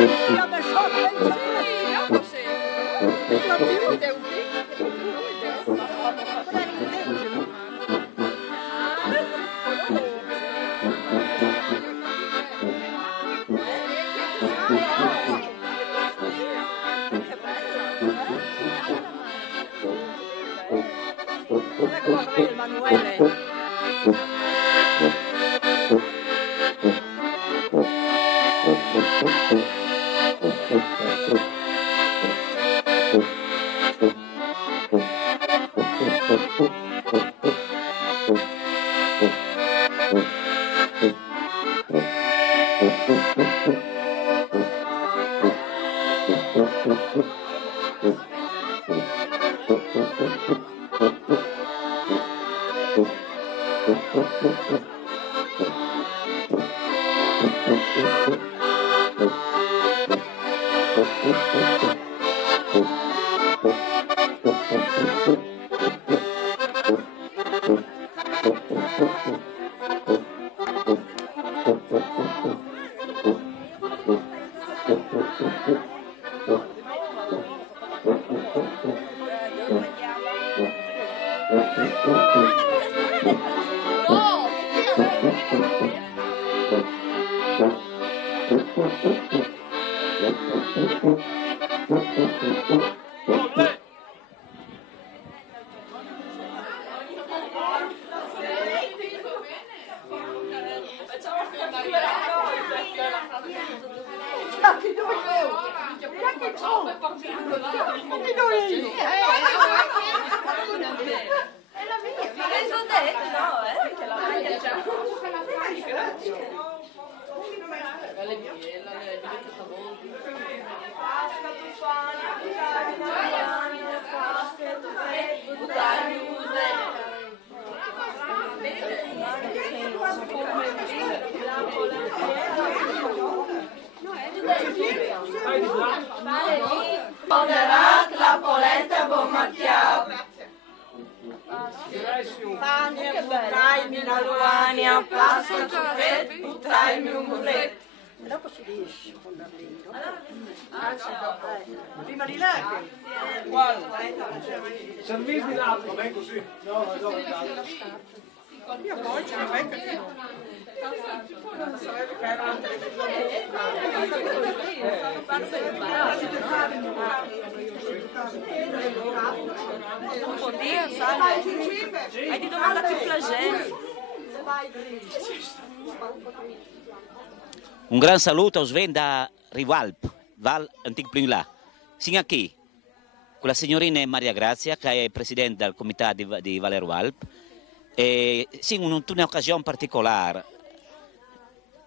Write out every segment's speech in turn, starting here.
Ja, men så la polenta bommarchiata. Pane, buttarmi una luania, pasta, ciuffet, buttarmi un muletto. E dopo si riesce con l'arlindo. Prima di lei. Servirmi l'altro, ben così. No, no, Io poi ce la fai così. Non sarebbe che era una televisione. Bom dia, salve. Hai di domanda più flagelle. Un gran saluto a Sven da Rivalp, Val Antic Plinglà. Siamo qui con la signorina Maria Grazia, che è presidente del comitato di Valle Rivalp. E siamo in un'occasione particolare,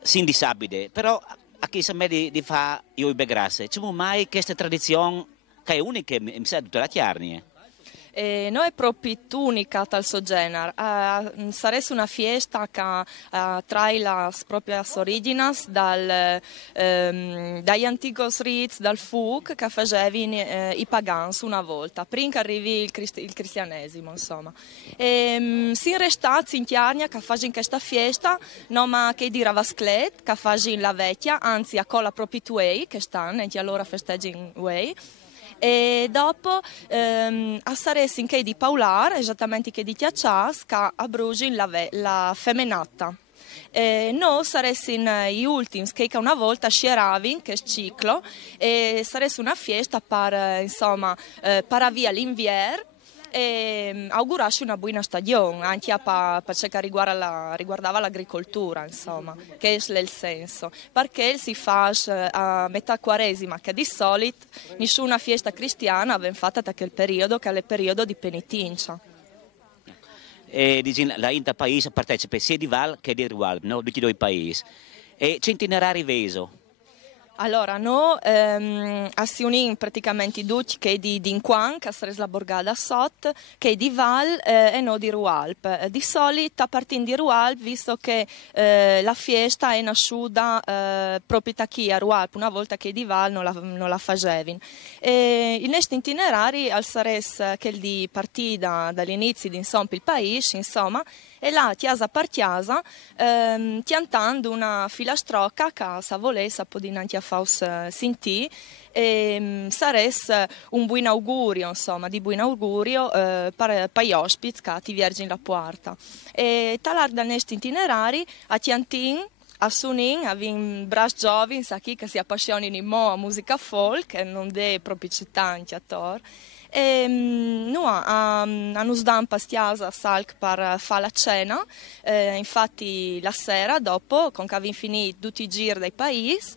sin disabile, però a chi sa me di fare io i begrasse. C'è mai questa tradizione che è unica in tutta la Chiarnia? Noi proprio unica tal suo genere. Sarebbe una festa che trae le proprie origini dagli antichi riti, dal folk che facevano i pagani una volta, prima che arrivi il cristianesimo, insomma. Si restati in Chiarnia che facevano questa festa, non che di Ravasclet, che facevano la vecchia, anzi a colla proprio tuei, che stanno, e allora festeggiano uei. E dopo a Saressin che di Paular, esattamente che di Chiaccias, che a Brugin la femenata. Noi saremmo gli ultimi che una volta sceravin, che è ciclo, e sarebbe una festa per, insomma, per via l'invier, e augurarci una buona stagione, anche per ciò che riguardava l'agricoltura, insomma, che è il senso, perché si fa a metà quaresima, che di solito nessuna festa cristiana viene fatta da quel periodo, che è il periodo di penitenza. E diciamo, la Inta Paese partecipa sia di Val che di Rivalp, no? Tutti e due i paesi. E c'è itinerari veso. Allora, noi assioniamo praticamente tutti che di Inquan, che è la borgata sotto, che di Val e non di Rualp. Di solito a partire di Rualp, visto che la festa è nasciuta proprio da qui a Rualp, una volta che di Val non la facevano. Il nostro itinerario sarebbe che di partita dall'inizio di insomma, il paese, insomma, e là, chiesa per chiesa, piantando una filastrocca che sa volesse po' dinanzi a faus sentì, e sarebbe un buon augurio, insomma, di buon augurio per gli ospiti che ti vergin la porta. E talarda nesti itinerari a Tiantin, a Sunin, avevano braci giovani, che si appassionano a musica folk e non de proprio tanti attori. E noi hanno sdato pastiasa salk per fare la cena, infatti la sera dopo, con che avevamo finito tutti i giri dei paesi,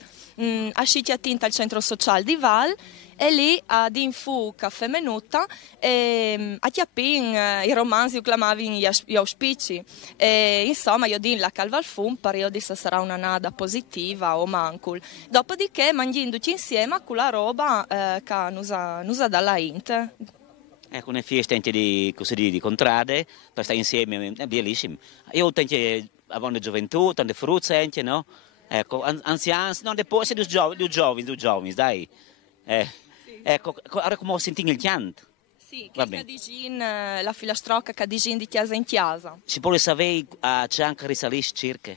asciti a Tinta al centro sociale di Val e lì ad Infu Caffè Menuta a Chiappin i romanzi chiamavano gli auspici e insomma io din la calva al fum per io disse sarà una nada positiva o mancul dopodiché mangiando insieme con la roba che nusa dalla int. Ecco, una festa anche di contrade, per stare insieme, è bellissimo. Io tengo a gioventù, tante fruzze anche, no? Ecco, anziani, no, poi due giovani, dai. Ecco, ora come sentire il canto? Sì, che cadigin, la filastrocca cadigin di chiesa in chiesa. Si può sapere a c'è anche risalire circa?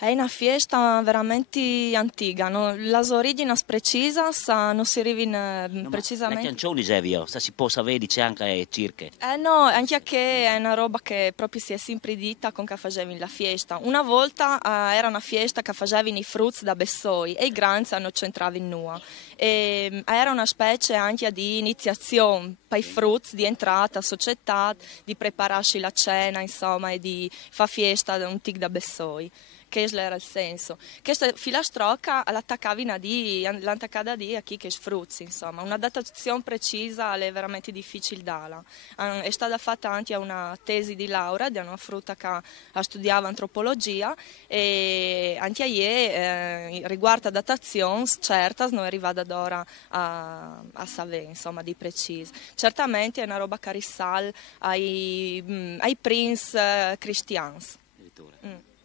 È una festa veramente antica, no? Le origini precise non si arrivano precisamente. La canzone dicevi io, si può sapere dice anche circa? No, anche che è una roba che proprio si è sempre dita con che facevi la festa. Una volta era una festa che facevi i frutti da bessoi e i granzi non c'entravi in nulla. Era una specie anche di iniziazione per i frutti, di entrata a società, di prepararsi la cena, insomma, e di fare festa un tic da bessoi. Che era il senso. Questa filastrocca l'attaccava a chi che sfruzzi, insomma. Una datazione precisa è veramente difficile darla. È stata fatta anche una tesi di laurea di una frutta che studiava antropologia e anche ieri riguardo datazioni certe non è arrivata ad ora a sapere, insomma, di preciso. Certamente è una roba che risale ai prince cristiani.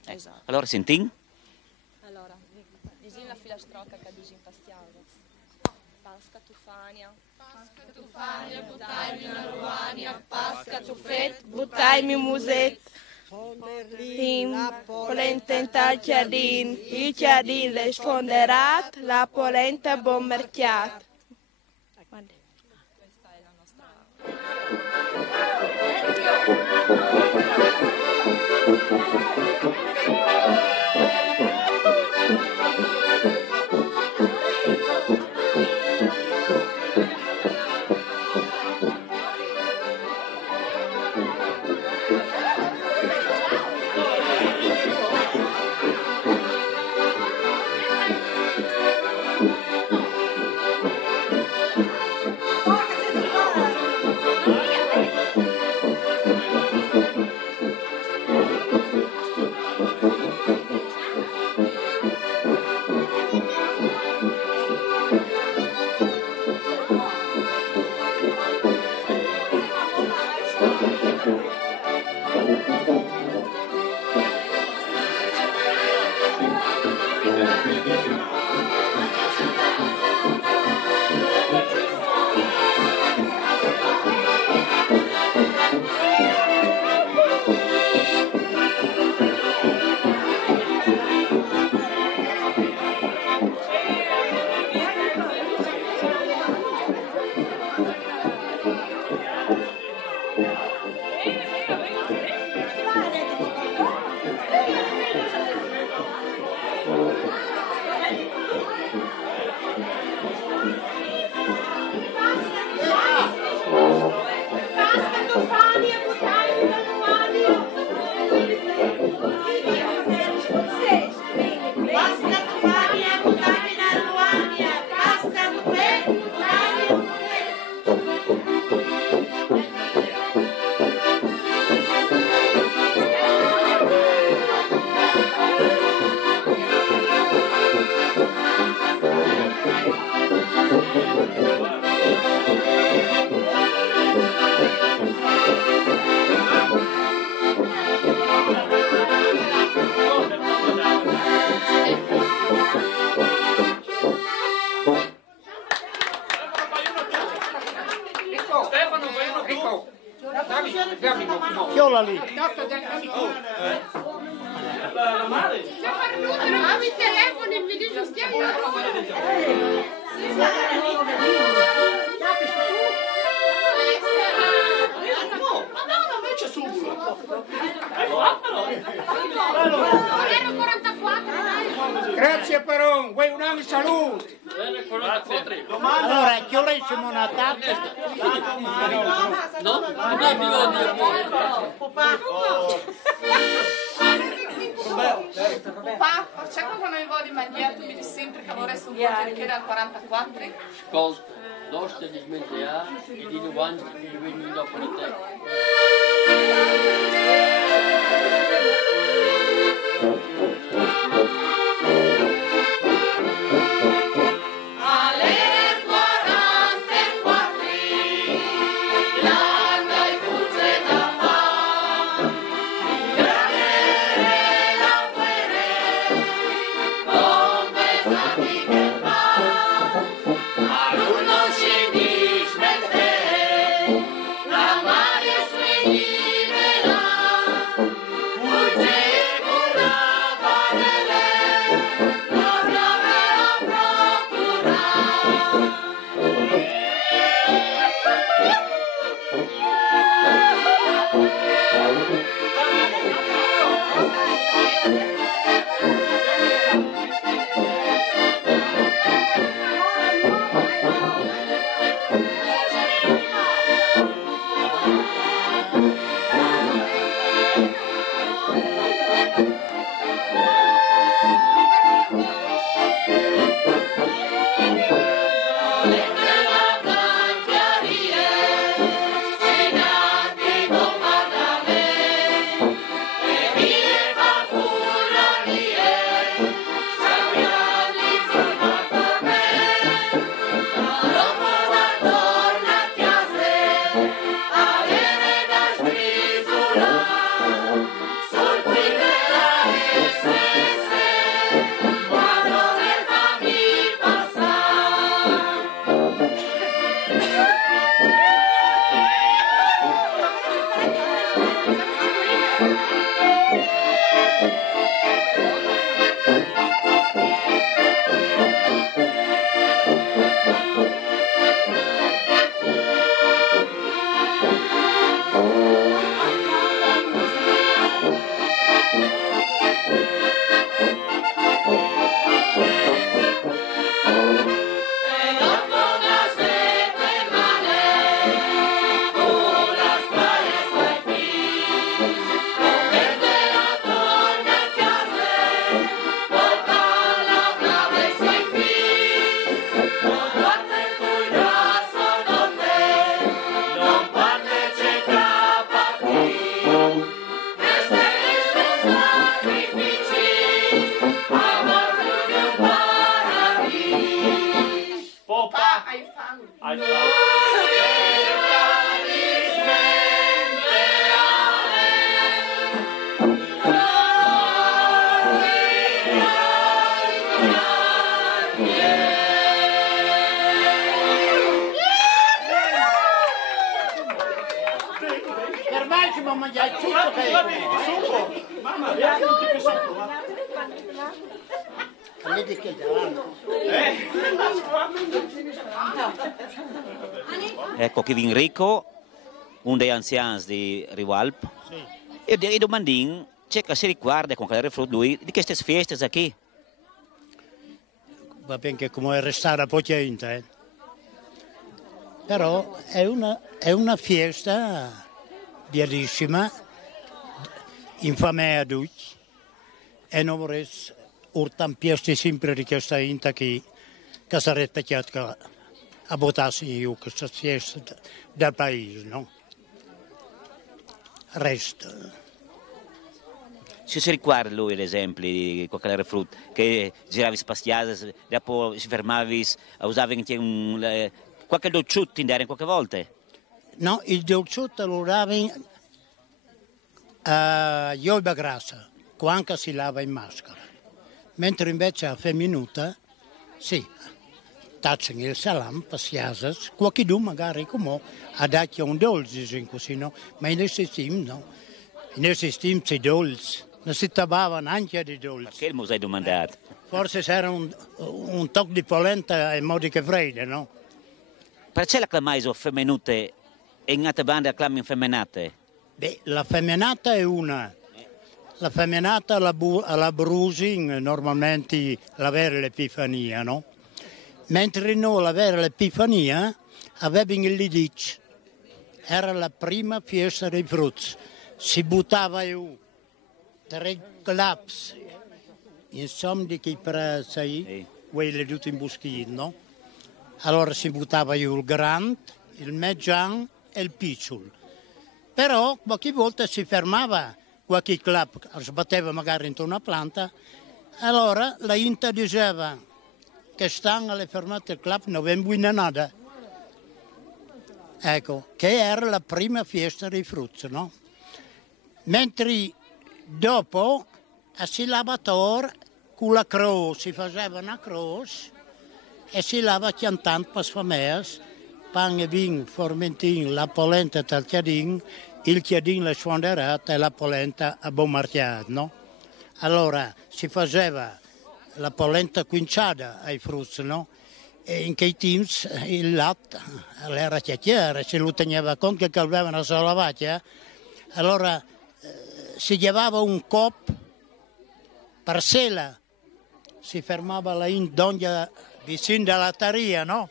Esatto. Allora sentin? Allora, dici la filastrocca che dici in pastiasa. Pasca tufania. Pasca tufania, buttarmi una ruania. Pasca tufet, buttarmi un muset. Polenta in tal chiadin, il chiadin le sfonderat, la polenta bomberchiat. Questa è la nostra... Chiola lì. Grazie Peron, vuoi un anno salute. Allora, che ora siamo una tappa? No? Non è Papà, c'è quando mi vuoi mangiare, tu mi dici sempre che vorresti un po' perché dal 44? Ascolta, l'oste di smentea e di 90 che vengono dopo di te. Ecco che Enrico, un dei anziani di Rivalp, e domandin c'è che si ricorda con che lui di queste feste qui. Va bene che come restare pochino, però è una festa bellissima, in famiglia tutti, e non vorrei urtampiesti sempre di questa inta che sarebbe chiaro a votarsi io questa festa del paese, no? Resta. Si ricorda lui l'esempio di qualche frutta che giravi spaziate, dopo si fermavi, usavi anche qualche dolciutto in dare qualche volta? No, il dolciutto lo davi a Iolba Grassa, quando si lava in maschera. Mentre invece a femminuta, sì, tacciano il salam, passiase, qualcuno magari come a darti un dolce in così, no? Ma in questo team, no? In questo team c'è dolce. non si tabavano anche di dolci. Perché il museo domandato? Forse c'era un tocco di polenta in modo che fredda, no? Perché la clamaiso femminute e in altre bande acclami femminate? Beh, la femminata è una. La femminata alla bruising normalmente l'avere l'Epifania, no? Mentre noi l'avere l'Epifania avevamo il Lidic. Era la prima festa dei frutti. Si buttava giù 3 claps, insomma di chi presi, quelli tutti in buschino, no? Allora si buttava giù il grande, il mediano e il piccolo. Però qualche volta si fermava qualche clap, sbatteva magari in una pianta, allora la Inta diceva che stanno alle fermate il clap, non vengono nada. Ecco, che era la prima festa dei frutti, no? Mentre dopo si lavator con la croce, si faceva una croce e si lava chiantando per le famiglie, pane, vino, formentino, la polenta del chiadin, il chiadin la sfonderata e la polenta a buon marchiato, no? Allora si faceva la polenta quinciata ai frutti, no? E in quei teams il latte era chiacchiere, se lo teneva conto che aveva una sola vacca, allora si llevava un cop per sera, si fermava la in donna vicino alla taria, no?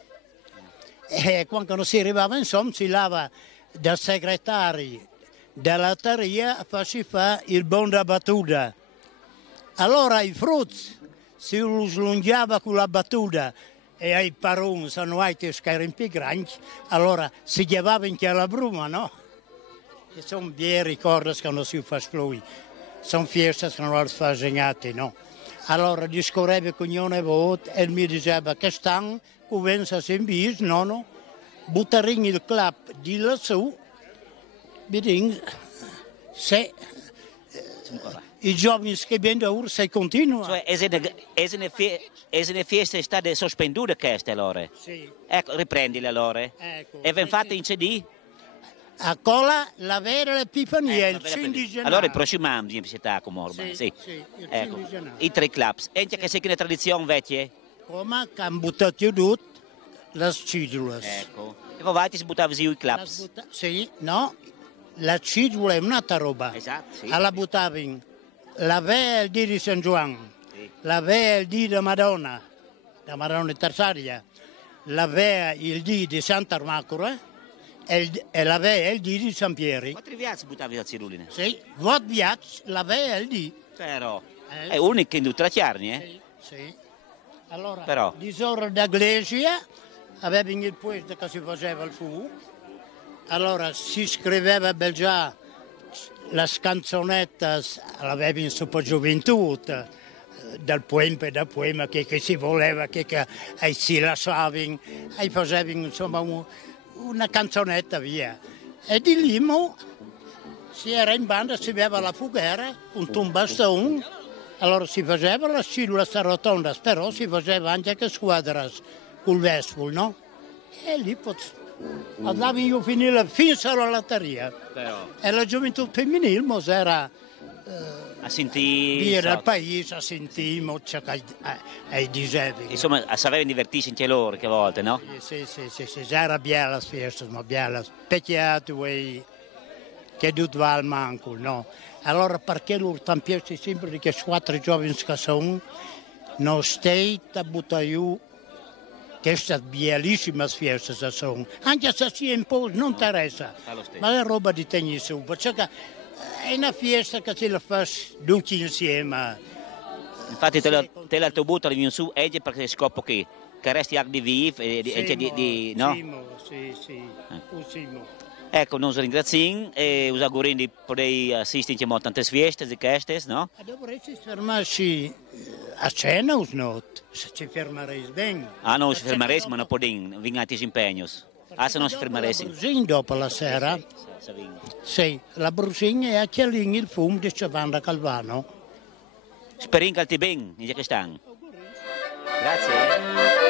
E quando non si arrivava insomma si lava dal segretario della taria a farsi fare il bon da battuta. Allora i frutti si slunghiava con la battuta e ai paroni sono che erano più grandi, allora si llevava in la bruma, no? E sono bei ricordi che non si fa lui, sono feste che non si fa segnate, no? Allora discorreva con ogni volta e mi diceva che stanno, comincia a bis, no? Buttare il clap di lassù, vedi, se i giovani che vengono ora si continuano. Cioè, è una festa state sospendute queste allora? Sì. Ecco, riprendile allora. Ecco, E ben fatte in CD? A cola la vera l'Epifania, il 15 gennaio. Allora il prossimo anno in città come ormai, sì. il Ecco, 15 gennaio. i 3 clubs. E c'è che sei una tradizione vecchia? Come che hanno buttato tutto le cidule. Ecco. E poi si buttava giù i clubs. Sì, no, la cidula è un'altra roba. Esatto, sì. La buttava in la vea il dì di San Giovanni, Sì. la vea il dì di Madonna di Tarsaria, la vea il dì di Sant'Armacora e la vea il dì di San Pieri. Quattro viaggi buttavi la ciruline? Sì, vot viaggi, la vea il dì. Però, è unica in tutte le chiarni, eh? Sì. Allora, Però. di sopra d'Aglesia avevano il posto che si faceva il fu, allora si scriveva bel già le canzonette, l'avevano su per gioventù, dal poema che si voleva, che si lasciavano, e facevano insomma una canzonetta via. E di lì si era in banda, si aveva la fughiera, un bastone, allora si faceva la cellula rotonda, però si faceva anche che squadre col vescovo, no? E lì andavo io a finire fino alla latteria. Però. E la gioventù femminile era A sentire... dire al paese, a sentire ciò che dicevi. Insomma, sapevano divertirsi anche loro che volte, no? Sì, era bella la festa, ma bella. Peccato che tutto va al manco, no? Allora perché loro tampiesti sempre che 4 giovani che sono, non stai a buttare giù queste bellissime feste sono. Anche se si è un po', non interessa, ma è roba di tenere su, perché è una festa che si la fa tutti insieme. Infatti te la tua butta viene su e perché scopo che resti anche di vivo e no? Sì. Ecco, noi ringraziamo e us auguriamo di poter assistere a tante feste di queste, no? Dovresti fermarsi a cena o no? Se ci fermeresti bene. Ah, non si fermeresti, ma non possiamo, vengono altri impegni. Ah, se non si fermeresti. La brusina dopo la sera? Sì, la brusina è a chialini il fumo di Giovanna Calvano. Speriamo che ti bene, in quest'anno. Grazie.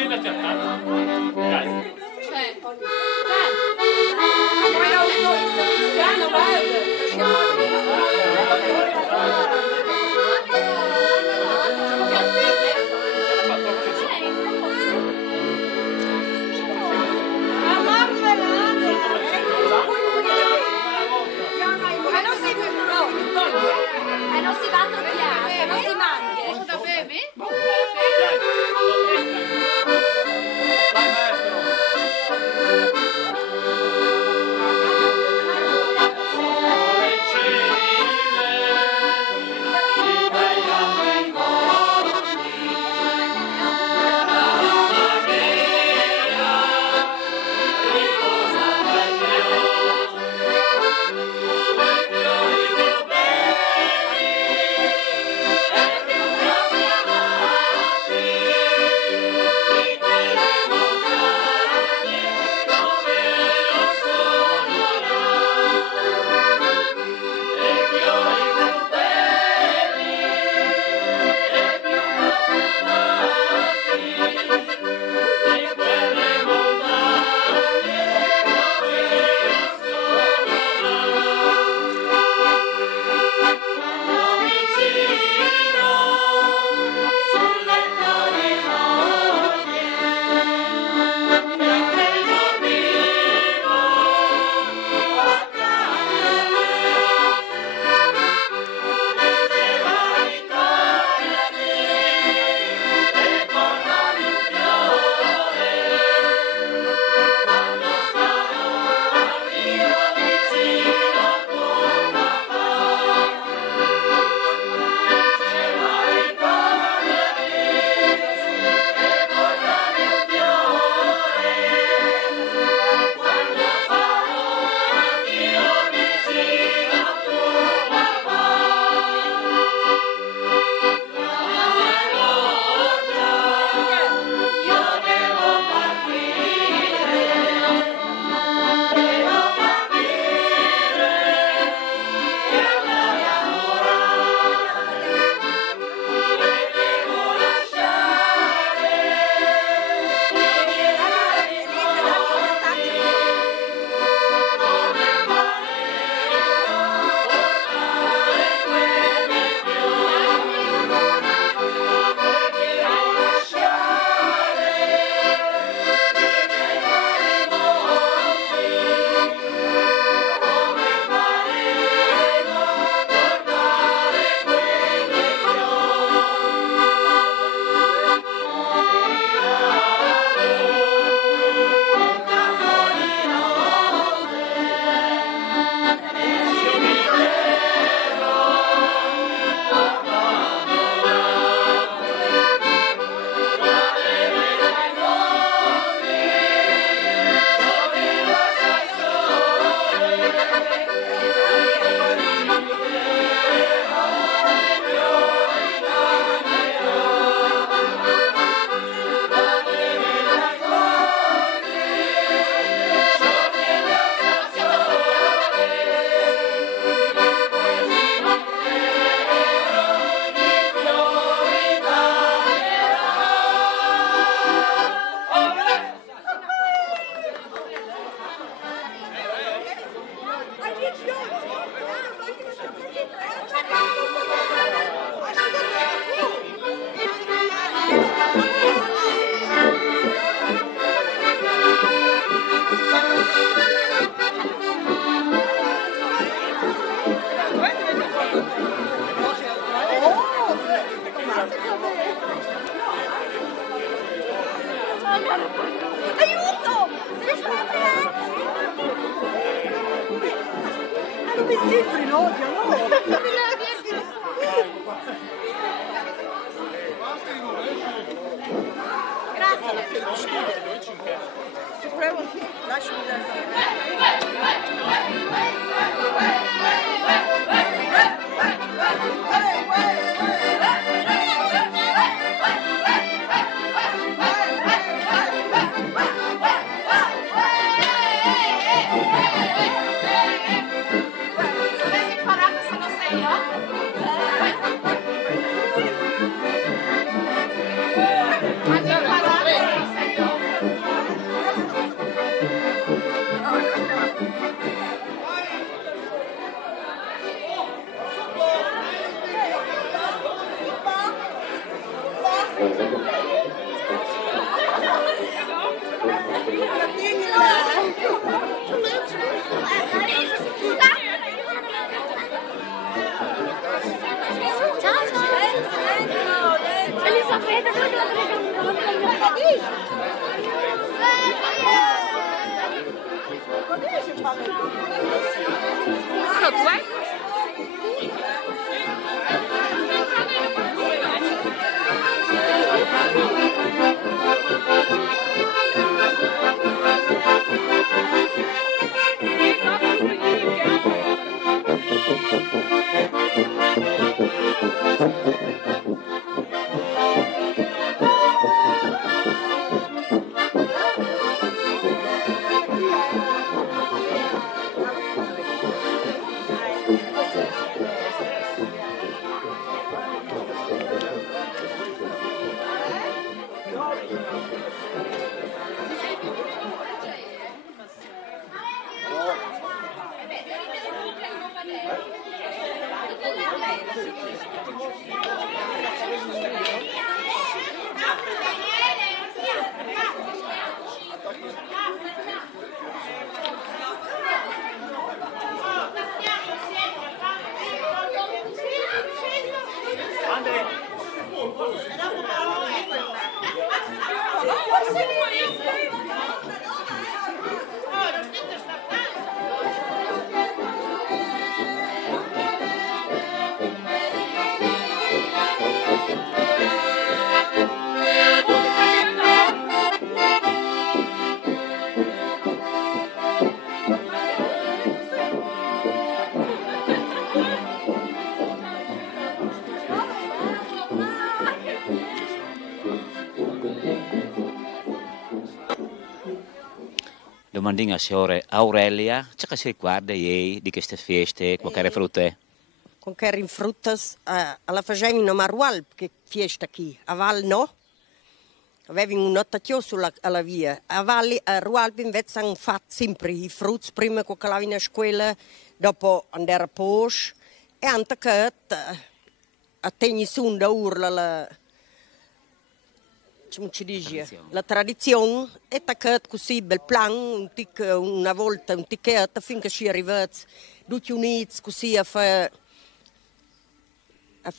Accendati a tanto. Dai. Non si va a troppiare, non si mangia. Da bevi? Aiuto! Hanno vestito in odio, no? Sono due? Domandinga a signora Aurelia, c'è che si riguarda di queste feste, qualche frutta? Con che rinfruttas alla facevano a Rualp, che festa qui, a Val no, avevano un notatio alla via, a Rualp invece hanno fatto sempre i frutti, prima che andavano a scuola, dopo andare a posto, e anche che a tenere su da urla la tradizione è che così bel plan, una volta un ticket finché si arriva tutti uniti così a fare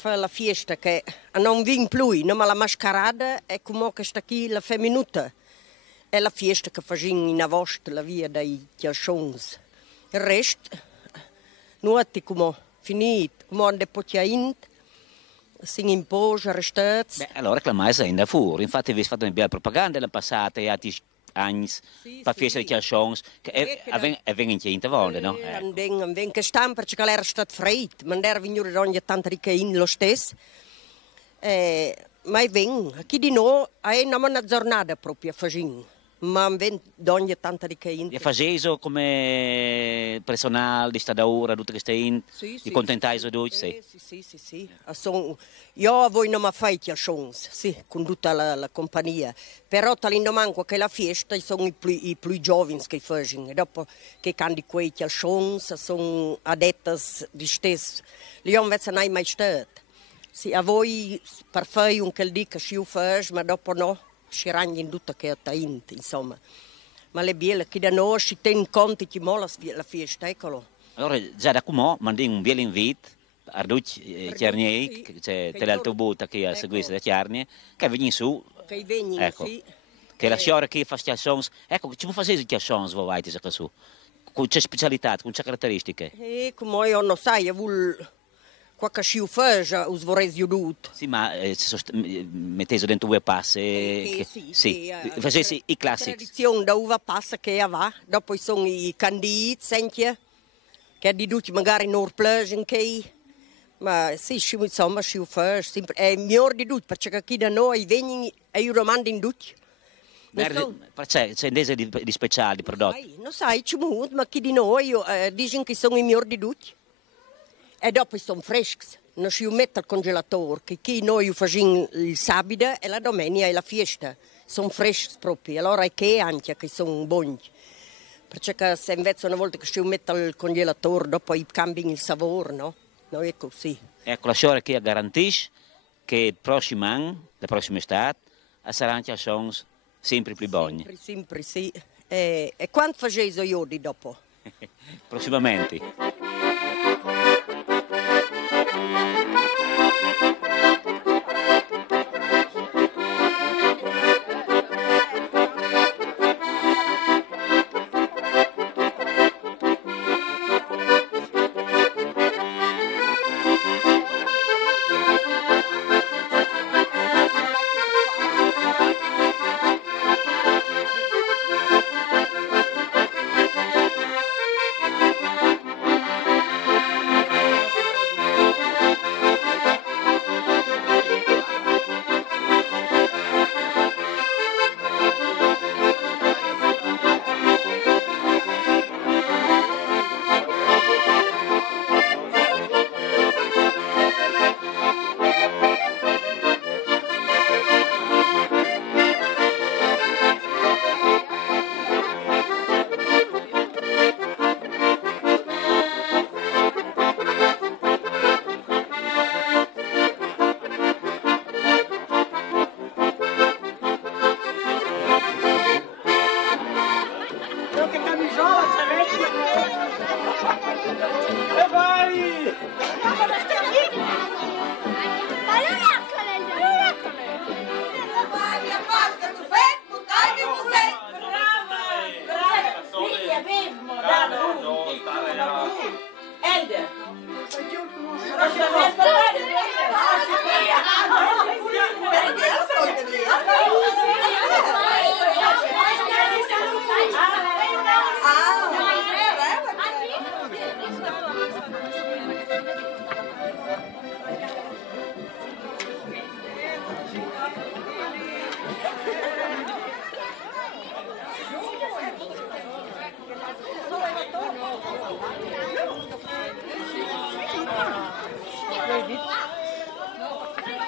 la festa che non viene più, non la mascherata è come che sta qui la femminuta è la festa che facciamo in agosto la via dai chiascions il resto nuoti come finito come ande potjaint si impose, restati. Beh, allora reclamai in da fuori. Infatti vi fatto una bella propaganda l'anno passato, e altri anni, per festa di Chialcions, che avvengono in volta, no? Avvengono che stanno perché era stato freddo, ma era venuto ogni tanto in lo stesso. Ma vengono, chi di noi è una giornata proprio a fare. Ma ogni tanto di che e faceso come personale di stadaura tutte queste di contentai su tutti sì. Io a voi non mi fai chiascions sì con tutta la compagnia però talendo manco che la festa sono i più giovani che fanno e dopo che canti quei chiascions sono adettas di stesso io invece non è mai stato sì a voi per fare un che dica si fa ma dopo no si ragna in tutto che è insomma. Ma le biele che da noi si tiene conto che mola la festa, eccolo. Allora, già da come mandi un bel invito a tutti Chiarniei, che c'è l'autobuta che a seguire da Chiarniei, che vengono su. Che vengono, ecco, sì. Che la signora che fa chiassons, ecco, ci può fare i chiassons, voi vai, su. Con c'è specialità, con c'è caratteristiche. Come io non sai, io vuol... Qualche si fa, us vorrei aiuto. Sì, ma mettete dentro due passe, sì. Facessi i classici. La tradizione da uva passa che va, dopo sono i canditi, senti, che di tutti magari non piacciono che, ma sì, insomma, si fa, è migliore di tutti, perché qui da noi vengono e io domando in tutti. C'è indese di speciali, di prodotti? Non sai, ci muovo, ma chi di noi dicono che sono i migliori di tutti. E dopo sono freschi, non si mette al congelatore, che qui noi facciamo il sabato e la domenica è la festa. Sono freschi proprio, allora è che anche che sono buoni. Perché se invece una volta che si mette al congelatore, dopo cambiano il sapore, no? No, è così. Ecco, la signora che garantisce che il prossimo anno, la prossima estate, saranno chiassoni sempre più buoni. Sempre, sì. E quando facevo io di dopo? Prossimamente.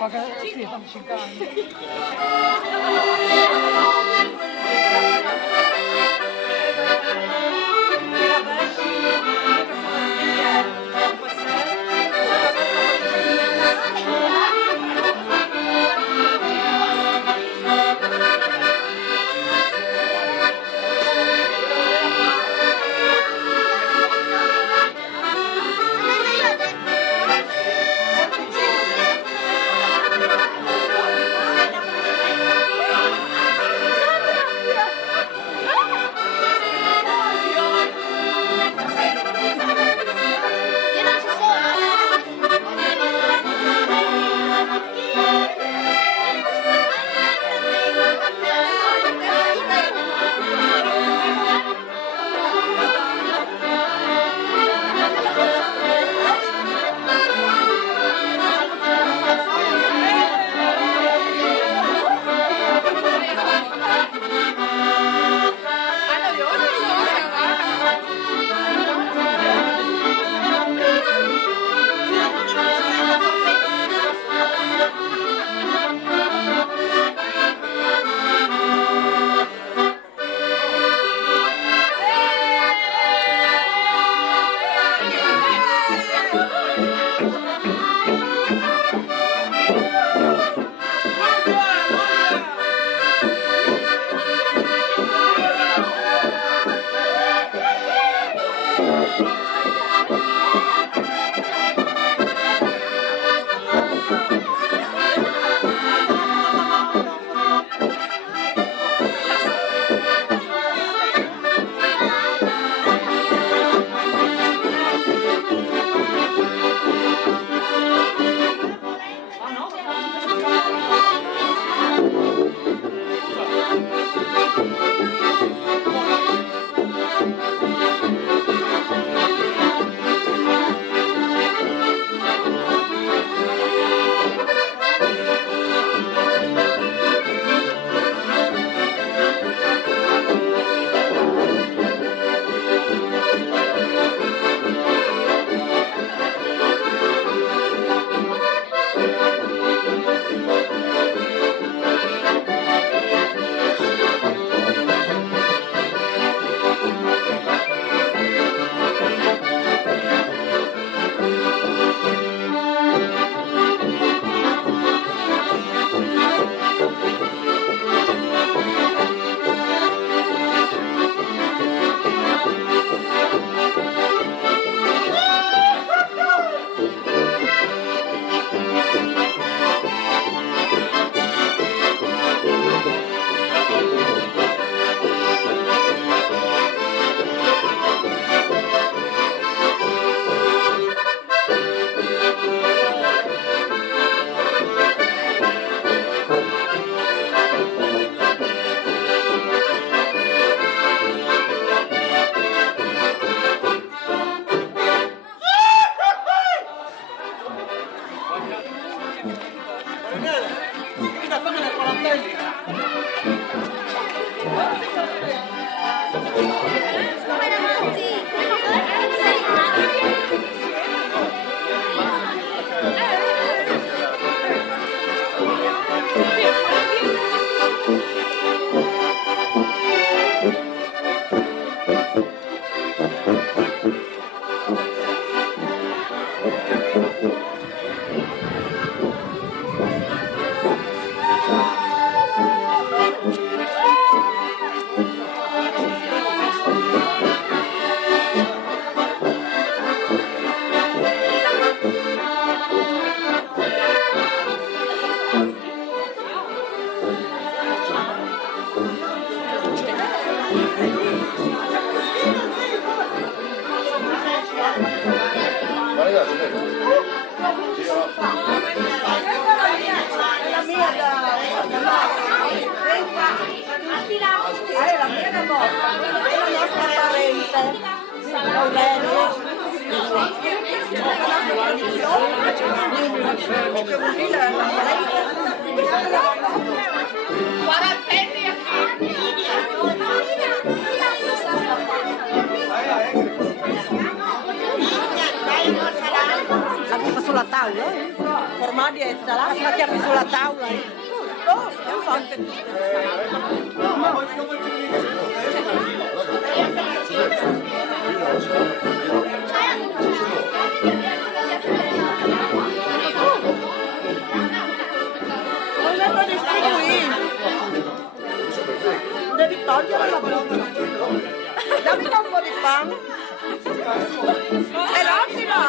Sì, fanno 5 anni. mani e salame. La chiami sulla tavola. Non è da distribuire. Devi togliere la bocca. Dammi un po' di pane. È l'ottima!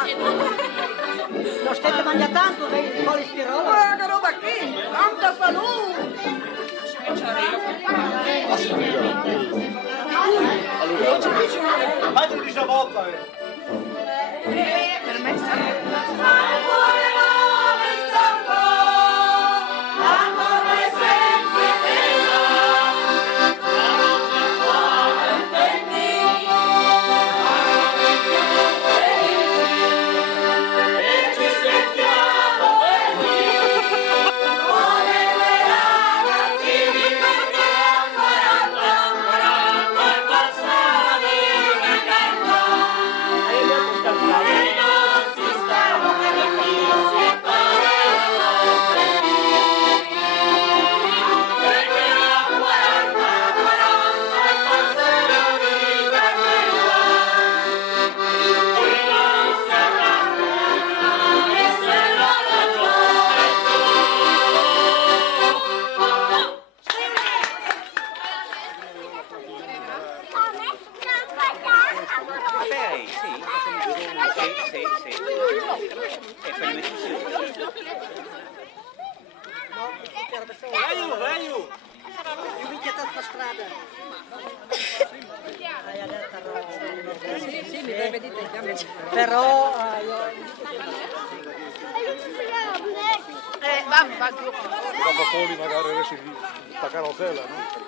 Non state mangiando tanto, vedi, il colesterolo. Che roba qui! Tanta salute! Fate di saboppa! Per me Venju! I biglietti per strada. Sì, mi vedete in gambe. Però Va giù. Dopo Poli magari riesci a staccare la tela, no?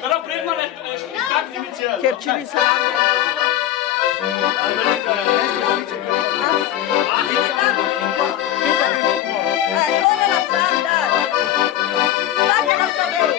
Però prima le stacchi iniziali. Che ci risalve. Come la sa, dai. Dai che la sapete.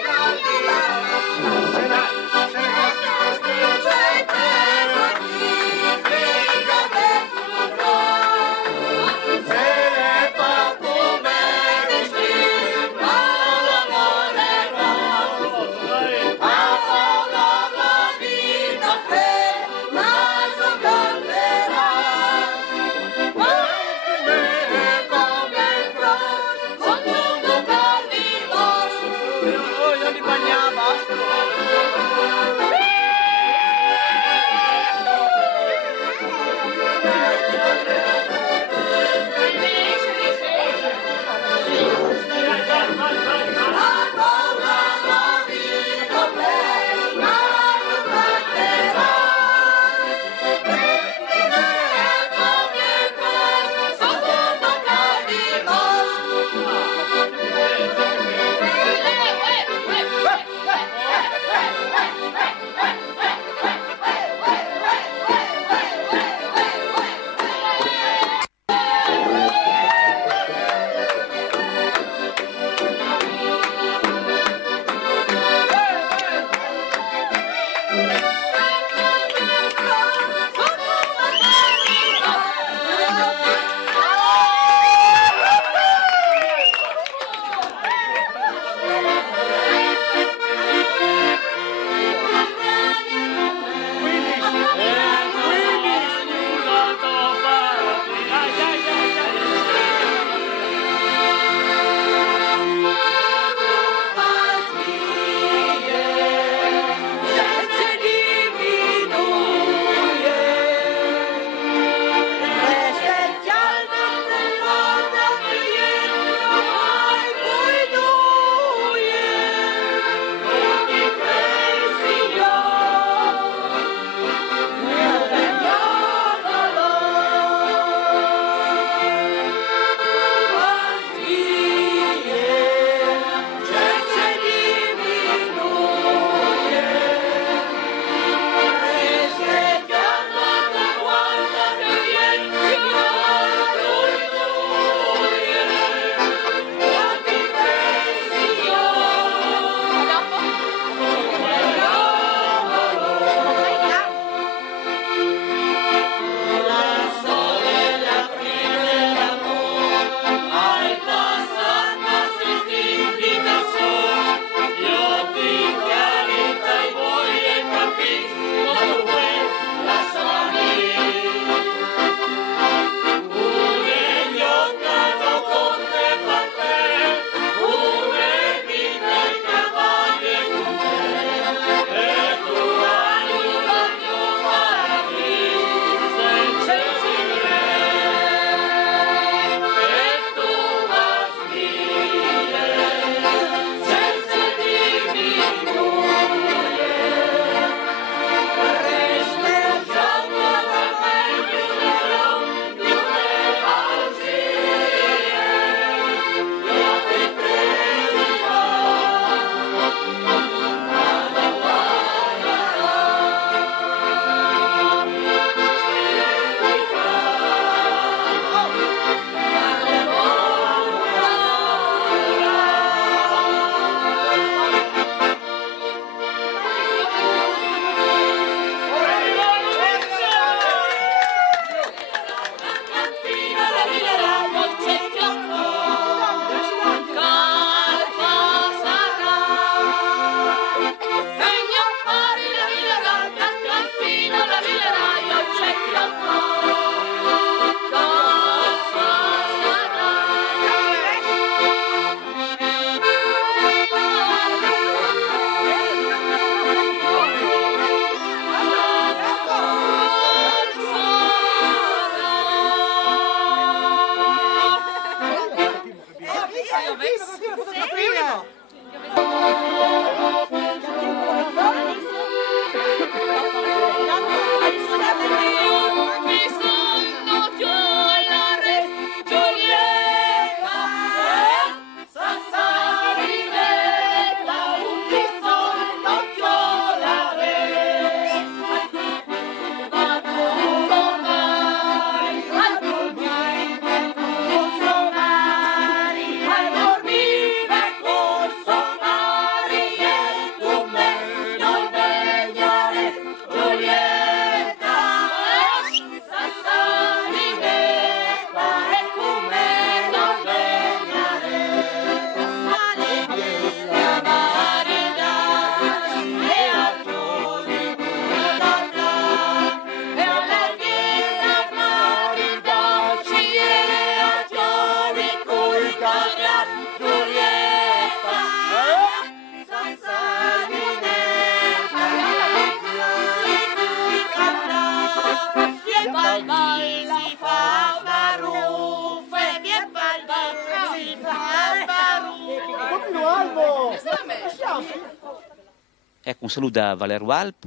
Ecco, un saluto da Valer Walp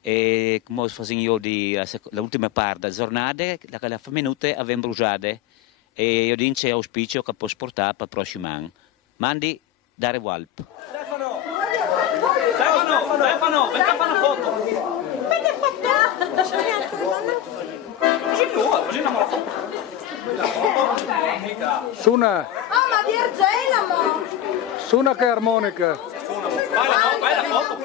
e come faccio io l'ultima parte della giornata, la minuta abbiamo bruciato e io dico auspicio che posso portare per il prossimo anno. Mandi dare Walp. Stefano, vieni a fare una foto. Così una moto. Suna. Oh, ma Virgelamo! Suna che armonica. Vai la foto.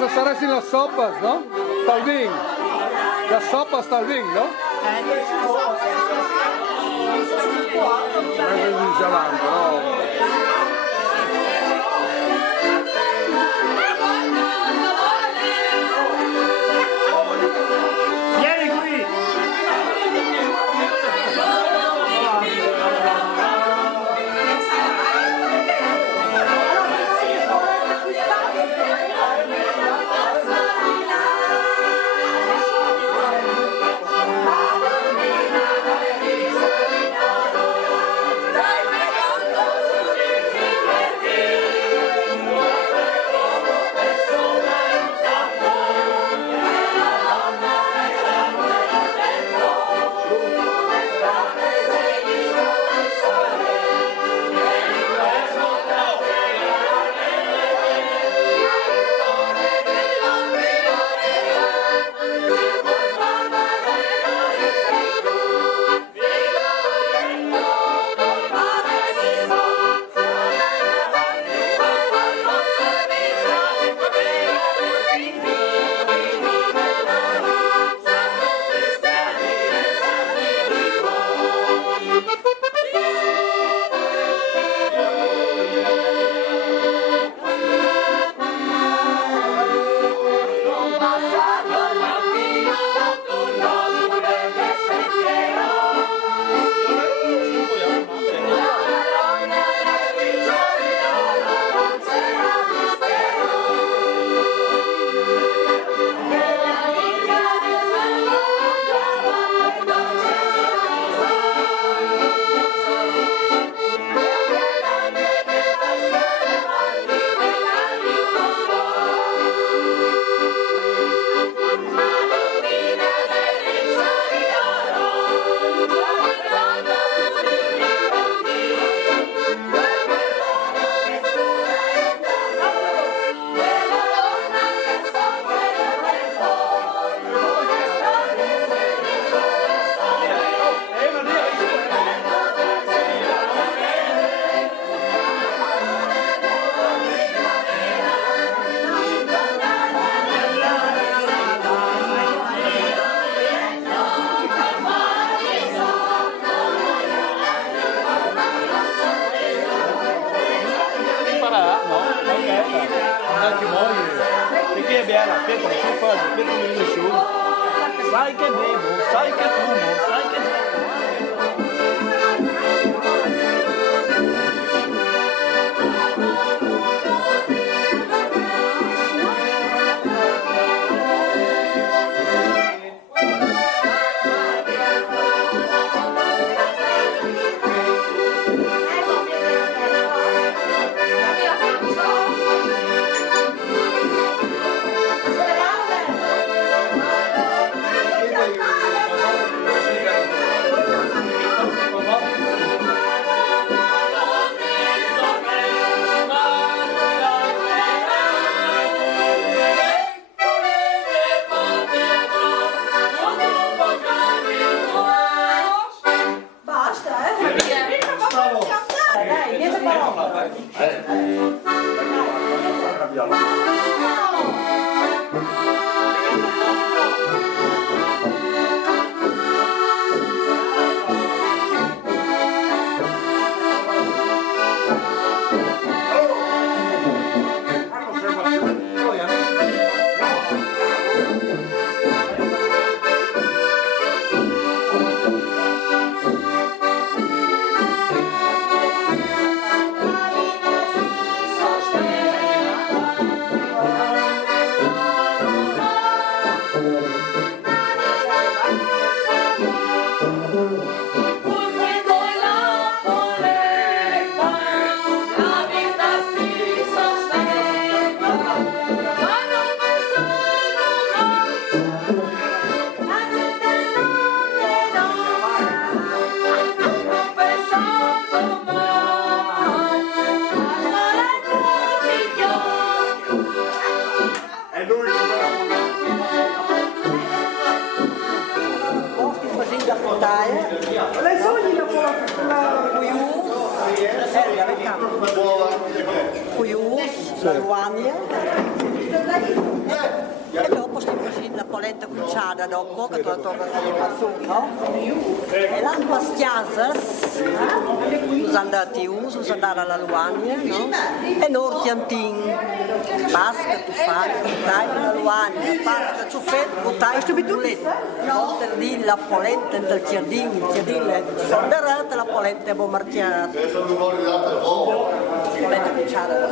se saresti las sopas, no? Tal vin. Las sopas tal vin, no? Vieni qui! Sai che bevo, sai che fumo, sai che... Le sogni Cuius, Luania. polenta cuciata dopo, che tu la tocca no? E là in queste chiasse, sono andati sono andati alla Luania, no? E noi tiantin, pasta, tu fai, alla Luania, pasta, tu fai, butai, tu bidulet. Volta lì la polenta del giardino, il giardino è sonderata, la polenta è bombardiata. Polenta cuciata.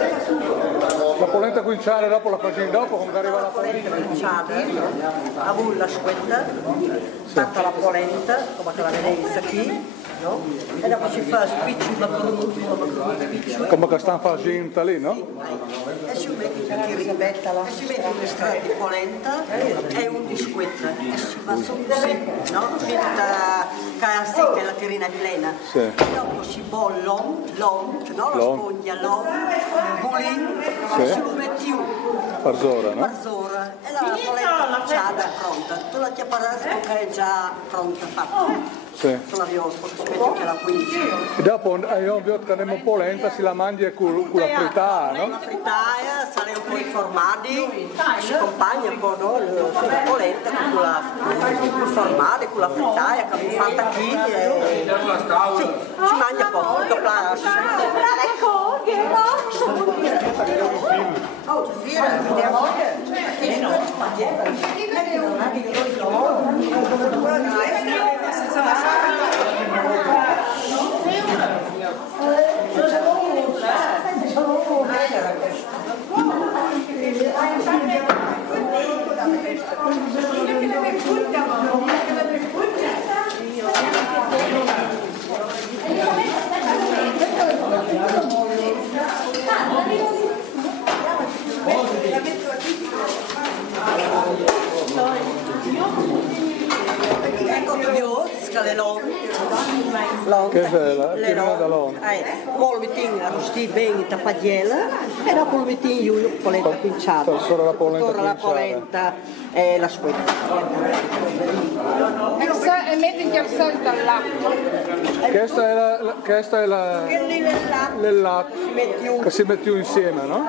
La polenta cuciata dopo la facciamo dopo, come arriva la polenta cuciata, la bulla squetta, fatta la polenta, come la vedete qui. No? E dopo si fa spicciolo, come che stanno facendo lì, no? E si mette un estratto di polenta e un disquetto e si va su così, no? Finta che la terrina è plena. Sì. E dopo si bolle l'om, no? La spoglia l'om, bulin, sì. E si lo metti Parzora, no? Parzora. E la polenta cuciata è pronta. Tu la chiapparasco che è già pronta, fatta. Sì. E dopo io vi ho che polenta si la mangia con la frittata, no? La frittata, sale un po' informati, si accompagna un po' no? La polenta con la formata, con la frittata che abbiamo fatta qui. Sì, si mangia poco, dopo la Che è la tirina da lona? Poi lo metti arrostito bene in tappadiela e dopo lo metti in la polenta cuciata. Solo la polenta cuciata. La polenta e la squetta. E metti in chiarsello dal latte. Questa è il latte che si mette insieme, no?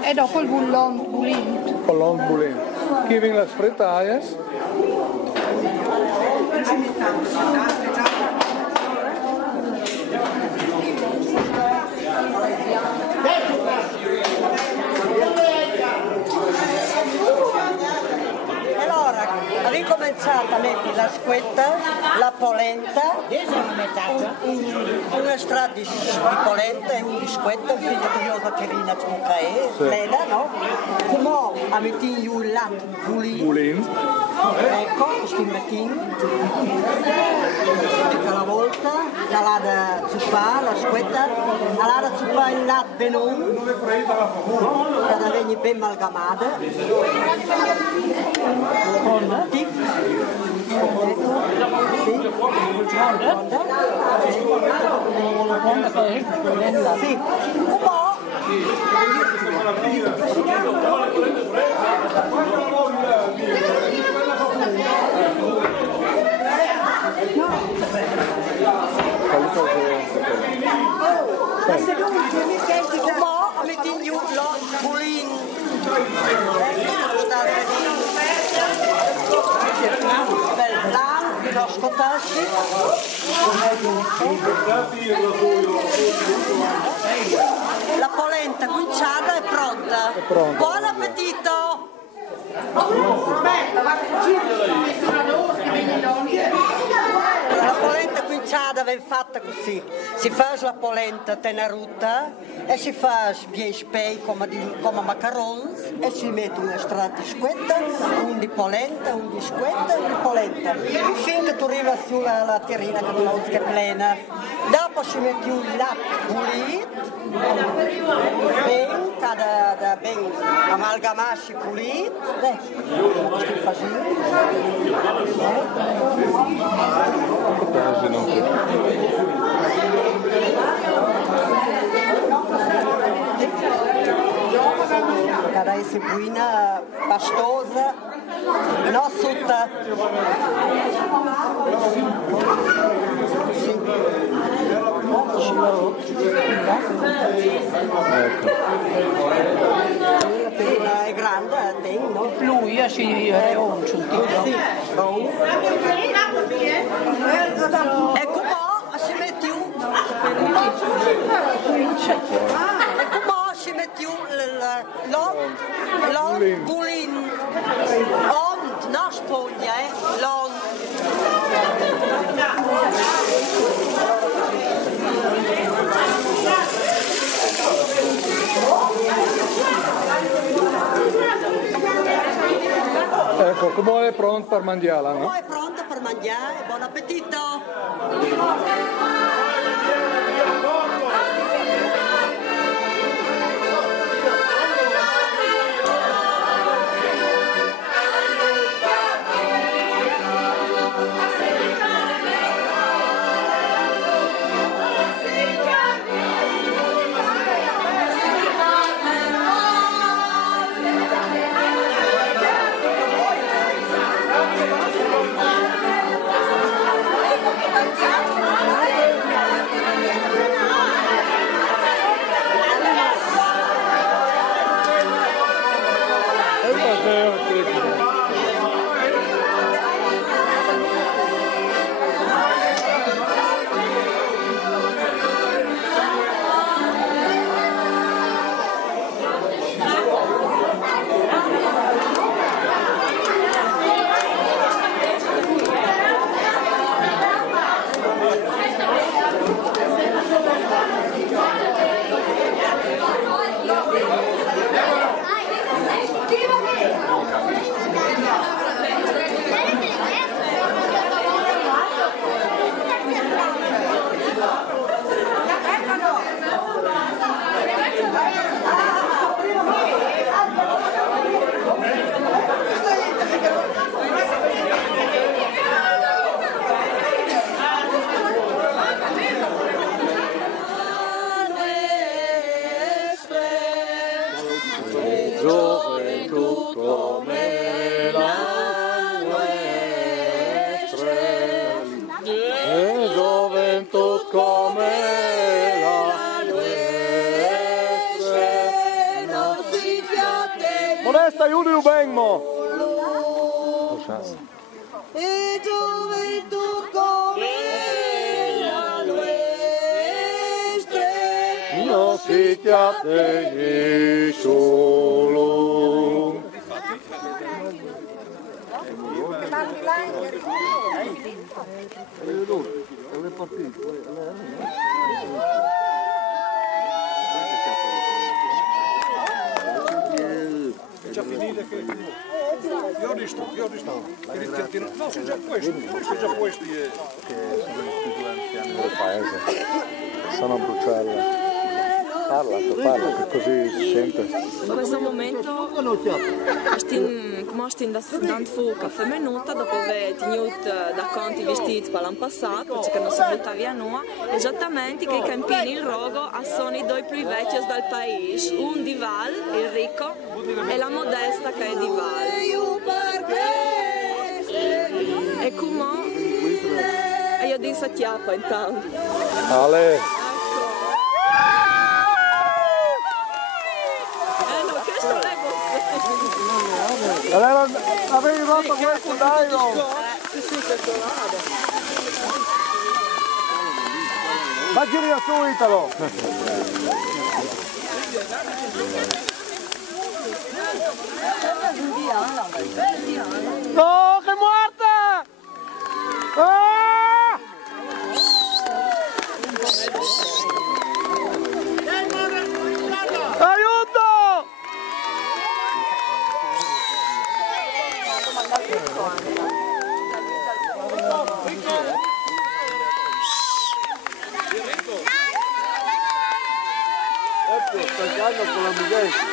E dopo il bulin. Bouillon bulin. Qui vengono le frittaies. Allora, ricominciata a mettere la squetta, la polenta, un estratto di polenta e un di squetta, un figlio di io baccherina con cae, plena, no? Come a mettere il latte bulin. Ecco, questo mettino. Tutta la volta, la lada zuppa, la squetta, la lada zuppa il latte benon, che viene ben amalgamata. Tic. Sì. Metti giù lo bulin. Bel plan, lo scotasci. La polenta cuciata è pronta. Buon appetito! La polenta cuciata viene fatta così, si fa la polenta teneruta e si fa bien spei come macarons e si mette un estratto di squetta, un di polenta, un di squetta e un di polenta. Finché tu arrivi sulla terrina che non è plena. Dopo si mette un latte pulito, ben amalgamato pulito, questo è Cada essa buina pastosa, non sutta. Ecco. è grande, no? Lui si è un ciuttino. Ecco qua, si mette un... Ecco qua, si mette un... L'ondulin. Ond, no spoglia, l'ond. Ecco, come è pronto per mangiarla, no? Come è pronto per mangiare? Buon appetito! Modesta, Giulio Benmo! E gioventù come la nuestra, non si chiate solo. Già finite che... Io ho visto. No, sono già questi. Che sono i più anziani del paese. Sono a bruciarla. Parla, che così si sente. In questo momento, come stiamo dando fuoco a femminuta, dopo aver tenuto da conto i vestiti per l'anno passato, perché non si butta via nuova, esattamente che i campini il rogo sono i due più vecchi del paese, un di Val, il ricco, e la Modesta che è di Val. E come? E io dico chiappa intanto. Ale! Allora, avevi rotto questo, dai! Ma giri da su, Italo! No, che è morta! Ah! Aiuto! Ecco, sta andando con la musica.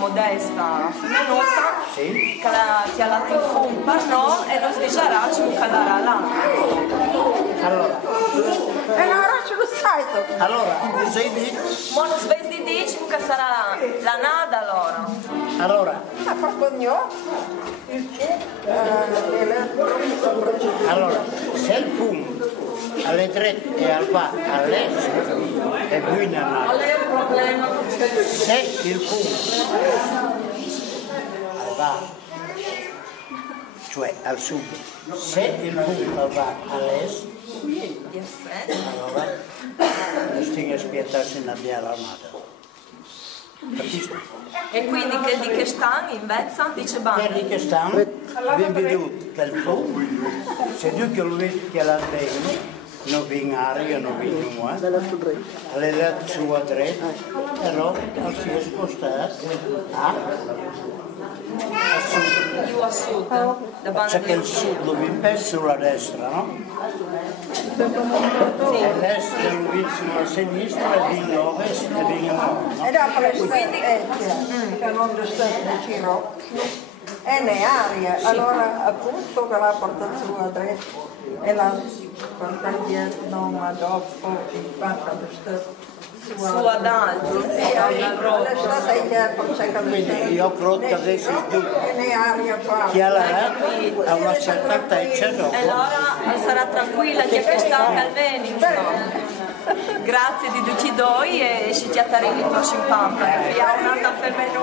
Modesta femminota che ha la tifon parno e non sdigiarà ci mucadara là. Allora. E allora ce lo sai tu. Allora, sei di? Mono svesti di ci muca sarà la nada allora. Allora. Ma proprio Allora, se il punto alle 3 e al va all'est è buona nada. Qual è il problema? Se il punto va, cioè al sud, se il punto va all'est, allora non stiamo aspettando in abbiamo l'armata. Capisci? E quindi che di che stanno in Vezza dice bene? Che di che stanno, abbiamo veduto che il punto, se tu che lo vedi che la bene, non viene aria, non viene nulla, alle lato sua dritta, però si è spostato a sud. Più a sud, c'è che il sud lo viene sulla destra, no? E l'est lo viene sulla sinistra, e viene l'ovest e viene nord, no? E dopo le stelle che non stanno vicino è ne aria, allora appunto che la porta su a destra e la porta dietro, ma dopo il porta su ad altro, quindi io credo che adesso tu chi ha una certa altezza dopo. E allora sarà tranquilla che sta al bene, insomma. Grazie di tutti voi e ci attaremo in prossimo pampa, perché ha un'altra femminile